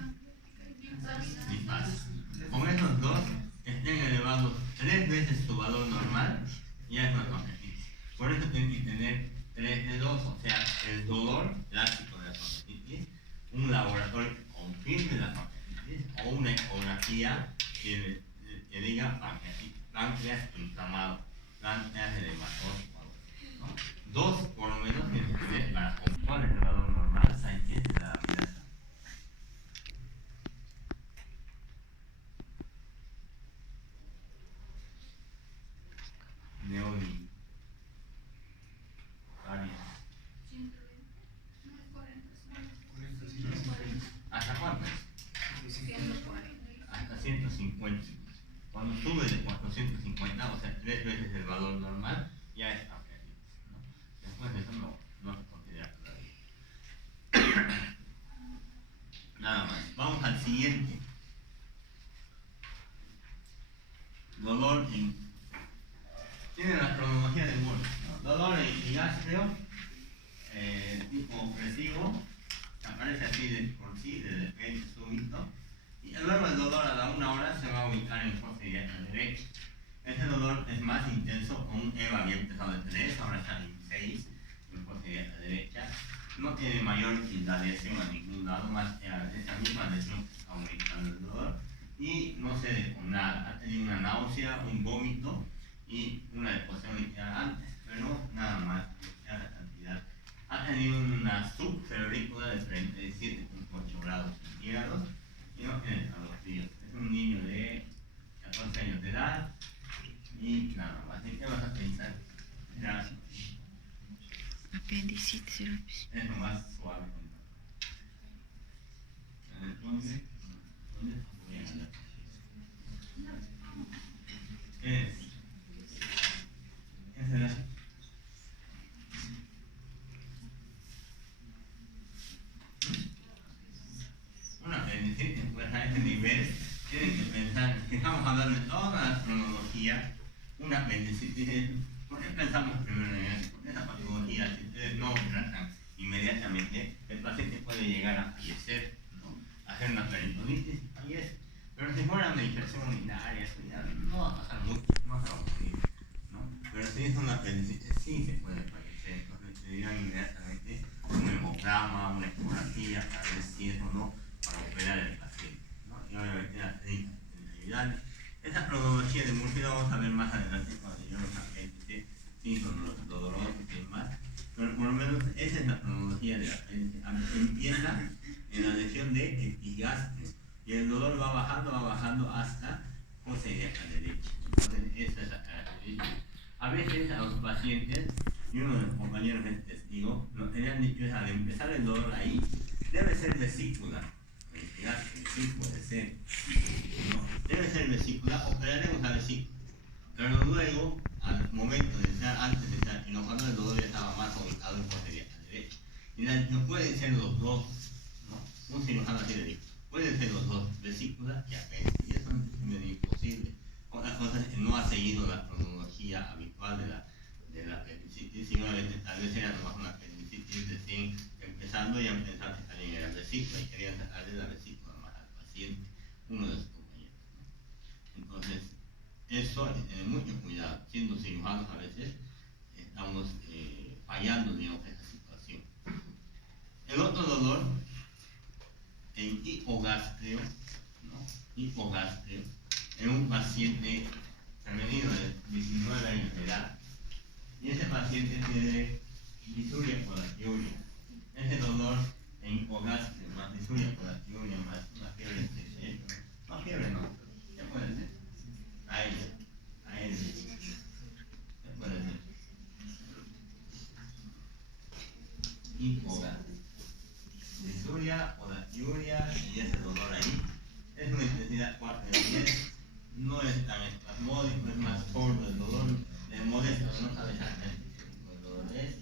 lipasa. Con esos dos estén elevados 3 veces su valor normal, ya es una pancreatitis. Por eso tienen que tener 3 de 2, o sea, el dolor clásico de la pancreatitis, un laboratorio que confirme la pancreatitis o una ecografía que diga pancreatitis, páncreas inflamado, páncreas edematoso, ¿no? 2 por lo menos tienen que tener para cuál es el valor normal, Sánchez de la amilasa. Neoni. Varias. 120, no es 40, ¿Hasta cuántas? 140. Hasta 150. Cuando sube de 450, o sea, 3 veces el valor normal, ya es pancreatitis, ¿no? Después de eso no se considera todavía. Nada más. Vamos al siguiente. Dolor en... Tiene la cronología del mundo, ¿no? Dolor en gástreo, tipo opresivo, aparece así de por sí, de repente súbito, y luego el dolor a la 1 hora se va a ubicar en el fosa ilíaca derecha. Este dolor es más intenso, con un EVA había empezado de 3, ahora está en 6, en el fosa ilíaca derecha. No tiene mayor irradiación a ningún lado, más que a esa misma lesión que está aumentando el dolor, y no cede con nada. Ha tenido una náusea, un vómito y una deposición líquida antes, pero nada más, ya la cantidad. Ha tenido una subfebrícula de 37.8 grados centígrados y no tiene escalofríos. Es un niño de 14 años de edad y nada más. ¿En qué vas a pensar? Ya, Apendicitis era es lo más suave. ¿Dónde? Voy a hablar. ¿Qué es? ¿Qué será? mujeres tienen que pensar que estamos hablando de toda la cronología, una apendicitis. ¿Por qué pensamos primero en eso? Porque esa patología, si ustedes no tratan inmediatamente, el paciente puede llegar a fallecer, ¿no? Hacer una peritonitis y fallece. Pero si fuera una infección urinaria, eso ya no va a pasar mucho, no se va a morir, ¿no? Pero si es una apendicitis, sí se puede fallecer. Entonces se dirán inmediatamente un hemograma, una ecografía, para ver si es o no para operar el paciente, ¿no? Y obviamente la técnica de ayudarle. Esa cronología de Murphy la vamos a ver más adelante cuando yo los apéndices, síntomas dolorosos y demás. Pero por lo menos esa es la cronología de la apéndice. Empieza en la lesión de epigastrio y el dolor va bajando hasta fosa ilíaca derecha. Entonces esa es la característica. A veces a los pacientes, y uno de los compañeros es testigo, lo que le han dicho es al empezar el dolor ahí, debe ser vesícula. Sí puede ser, ¿no? Debe ser vesícula, operaremos la vesícula, pero luego, al momento de entrar, antes de entrar, y cuando el dolor ya estaba más ubicado en fosa ilíaca derecha. Y no pueden ser los dos, ¿no? Un cirujano así le dijo, pueden ser los dos, vesícula y apéndice, y eso es medio imposible. Otra cosa es que no ha seguido la cronología habitual de la apendicitis, sino tal vez era nomás una apendicitis recién empezando y empezando a salir en la vesícula y querían sacarle la vesícula más al paciente, uno de sus compañeros, ¿no? Entonces, eso hay que tener mucho cuidado. Siendo cirujanos a veces estamos fallando, digamos, esa situación. El otro dolor, en hipogastrio, ¿no? Hipogastrio, en un paciente femenino de 19 años de edad, y ese paciente tiene disuria por latiuria. Ese dolor en hipogastrio, más disuria por latiuria, más una fiebre de no fiebre, no, ¿qué puede ser? A ella, ¿qué puede ser? Hipogastrio, disuria o latiuria, y ese dolor ahí es una intensidad 4 de 10, no es tan espasmódico, es más sordo el dolor, le molesta, no sabe exactamente qué tipo de dolor es,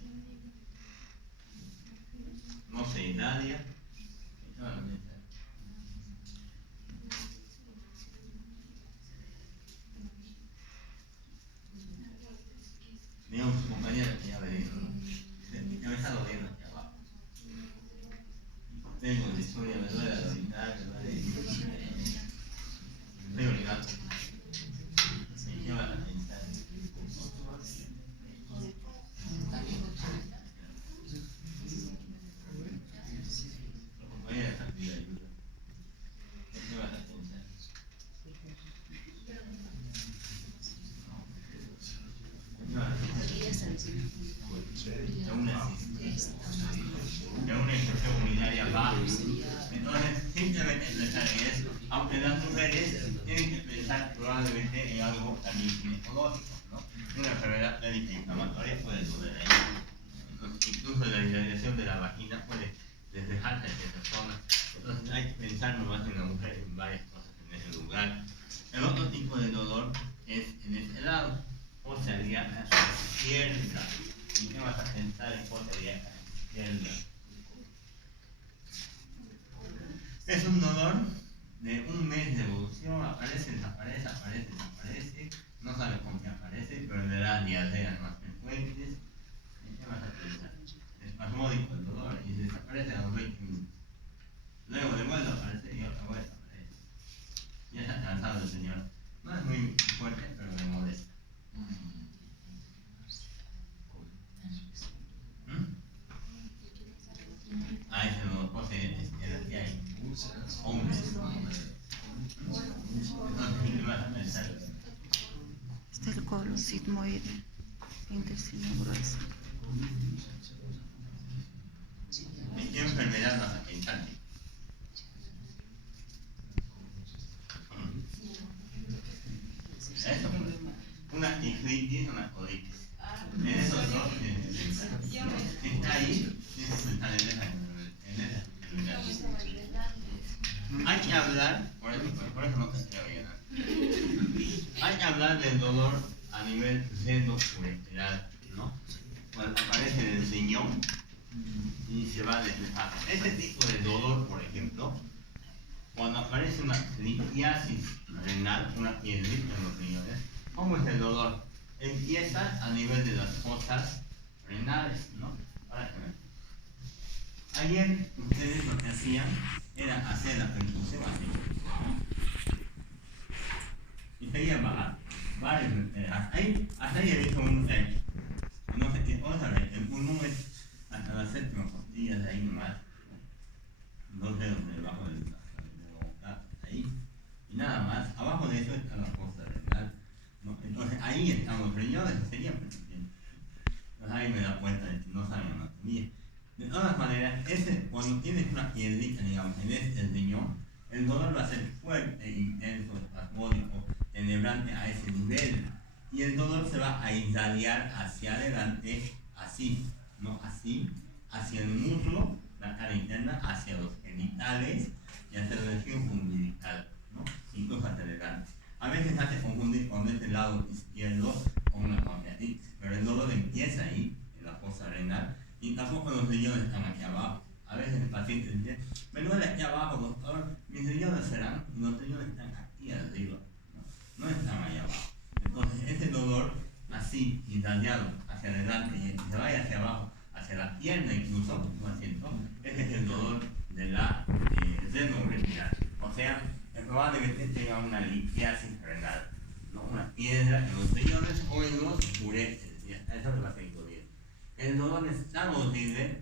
no se irradia, digamos su compañera que ya me dijo, ya me está doliendo aquí abajo, tengo disuria, me duele la orinar, me duele, estoy orinando, me lleva la pensar. La compañera está pidiendo ayuda, me lleva la pensar. Es una infección urinaria baja. Entonces, simplemente pensar en eso. Aunque las mujeres tienen que pensar probablemente en algo también ginecológico, ¿no? Una enfermedad médica inflamatoria puede doler ahí. Entonces, incluso la irradiación de la vagina puede despejarse de esa zona. Entonces, hay que pensar nomás en la mujer en varias cosas en ese lugar. El otro tipo de dolor es en este lado. Fosa ilíaca izquierda. ¿Y qué vas a pensar en fosa ilíaca izquierda? Es un dolor de un mes de evolución, aparece, desaparece, no sabe con qué aparece, pero le da diarreas más frecuentes. ¿Y qué vas a pensar? Espasmódico el dolor y desaparece a los 20 minutos. Luego de vuelta aparece y otra vez aparece. Ya está cansado el señor. No es muy fuerte, pero le molesta. Ah, ese no lo posee, es que hay hombres. Entonces, ¿qué vas a pensar? Está el colon sigmoide, intestino grueso. ¿En qué enfermedad vas a pensar? Eso, una tiflitis, una colitis. En esos dos está ahí, tienes que pensar en esa enfermedad. Hay que hablar, por eso no te estoy oyendo. Hay que hablar del dolor a nivel seno-uretral, ¿no? Cuando aparece en el riñón y se va desplazando. Este tipo de dolor, por ejemplo, cuando aparece una litiasis renal, una piedrita en los riñones, ¿cómo es el dolor? Empieza a nivel de las fosas renales, ¿no? Para que vean. Ayer ustedes lo que hacían era hacer la percusión así. Y seguían bajar. Varios, hasta ahí he visto un, no sé qué, vamos a ver, el pulmón es hasta la séptima costilla de ahí nomás. Dos dedos debajo de la boca, ahí. Y nada más, abajo de eso está la fosa renal, ¿no? Entonces ahí están los riñones, serían percutiendo. Entonces ahí me da cuenta de que no saben anatomía. De todas maneras, cuando tienes una piedrita, digamos, en este riñón, el dolor va a ser fuerte, intenso, espasmódico, tenebrante a ese nivel. Y el dolor se va a irradiar hacia adelante, así, no así, hacia el muslo, la cara interna, hacia los genitales y hacia la región umbilical, ¿no? Incluso hacia adelante. A veces hace confundir con este lado izquierdo con una pancreatitis, pero el dolor empieza ahí, en la fosa renal, y tampoco los riñones están aquí abajo. A veces el paciente dice, me duele aquí abajo, doctor, mis riñones serán, y los riñones están aquí arriba, no están ahí abajo. Entonces ese dolor así, irradiado hacia adelante y se vaya hacia abajo, hacia la pierna incluso, no asiento, ese es el dolor de la renal. O sea, probablemente tenga una litiasis renal, ¿no? Una piedra en los riñones o en los uretres, eso le va a ser incluido. El dolor es tan horrible,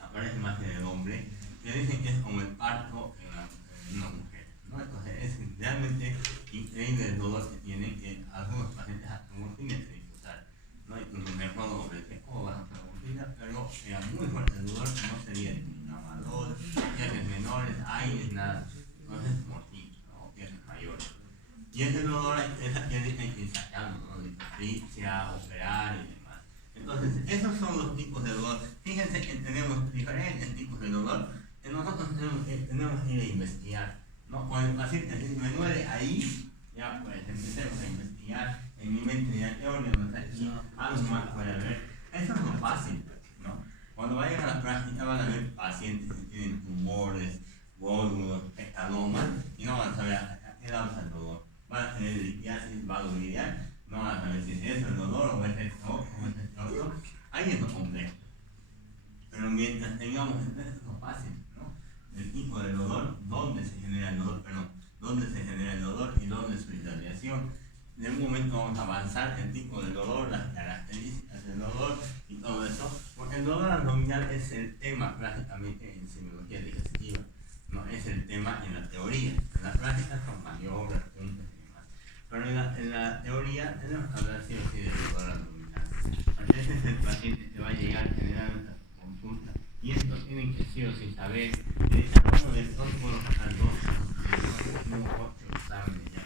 aparece más en el hombre, que dicen que es como el parto en una mujer, ¿no? Entonces es realmente increíble el dolor que tienen, que algunos pacientes hasta morfina se disfrutar, ¿no? Incluso me acuerdo de cómo vas a hacer morfina, pero era muy fuerte el dolor, no sería ni amador, piezas menores, aires, nada, entonces morfina, ¿no? Piezas mayores. Y ese dolor, esa piel hay que sacarlo, ¿no? De asfixia, operar y demás. Entonces, esos son los tipos de dolor. Fíjense que tenemos diferentes tipos de dolor, que nosotros tenemos que ir a investigar, ¿no? Cuando el paciente dice, me duele ahí, ya pues empecemos a investigar en mi mente, ya qué órgano está aquí, algo más puede haber. Eso es lo fácil, ¿no? Cuando vayan a la práctica van a ver pacientes que tienen tumores, nódulos, petalomas, y no van a saber a qué lado está el dolor. Van a tener litiasis, va a doler, no van a saber si es eso el dolor o es esto o es esto otro. Ahí es lo complejo. Pero mientras tengamos, esto es lo fácil, ¿no? El tipo de dolor, dónde se genera el dolor, dónde se genera el dolor y dónde su irradiación. En un momento vamos a avanzar el tipo de dolor, las características del dolor y todo eso, porque el dolor abdominal es el tema prácticamente en semiología digestiva, no es el tema en la teoría. En la práctica son maniobras, puntos y demás. Pero en la teoría tenemos que hablar sí o sí del dolor abdominal. Ese es el paciente que va a llegar generalmente a su consulta. Y esto tienen que sí o sí saber. De cada uno de estos puedo sacar dos, tengo 8 exámenes ya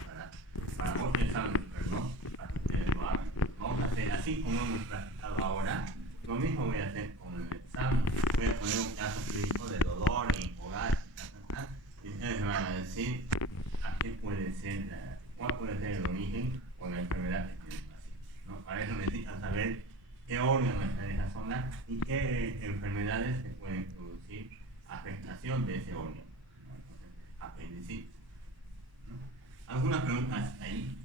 para 8 exámenes, perdón, para que ustedes lo hagan. Vamos a hacer así como hemos practicado ahora. Lo mismo voy a hacer con el examen. Voy a poner un caso clínico de dolor en hogar, y ustedes me van a decir a qué puede ser, cuál puede ser el origen o la enfermedad que tiene el paciente, ¿no? Para eso necesitan saber qué órgano está en esa zona y qué enfermedades se pueden producir afectación de ese órgano, ¿no? Entonces, apendicitis, ¿no? ¿Alguna pregunta hasta ahí?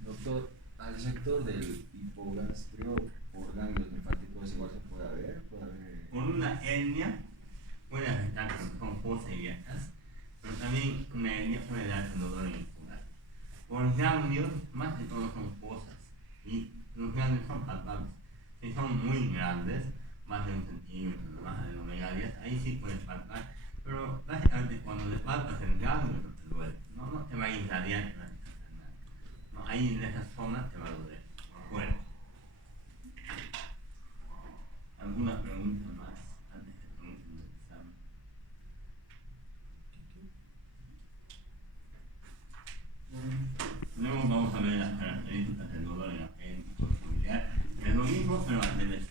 Doctor, al sector del hipogastrio por ganglios linfáticos igual se puede ver. Con una hernia puede afectar con fosas ilíacas, pero también una hernia puede dar dolor en el pulgar. Por ganglios, más que todo son fosas, y los ganglios son palpables. Si son muy grandes, más de 1 centímetro, más de adenomegalias, ahí sí puedes palpar, pero básicamente cuando le palpas el ganglio no te duele, no te va a irradiar prácticamente nada. No, ahí en esa zona te va a doler. Bueno, ¿alguna pregunta más antes de comenzar el examen? Luego vamos a ver las características del dolor en la piel familiar. Es lo mismo, pero al revés.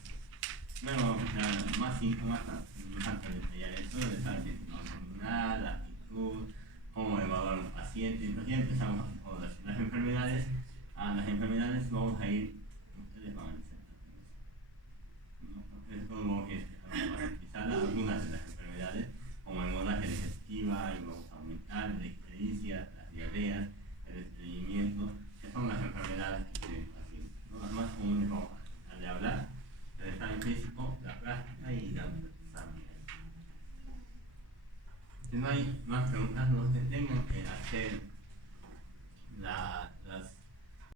Luego más síntomas, más detallar eso, detalles de abdominal, la actitud, cómo evaluar a los pacientes. Entonces ya empezamos con las enfermedades. A las enfermedades vamos a ir, ustedes van a decir, vamos a ir quizás algunas de las enfermedades, como hemorragia digestiva, y vamos a no hay más preguntas, no se tengan que hacer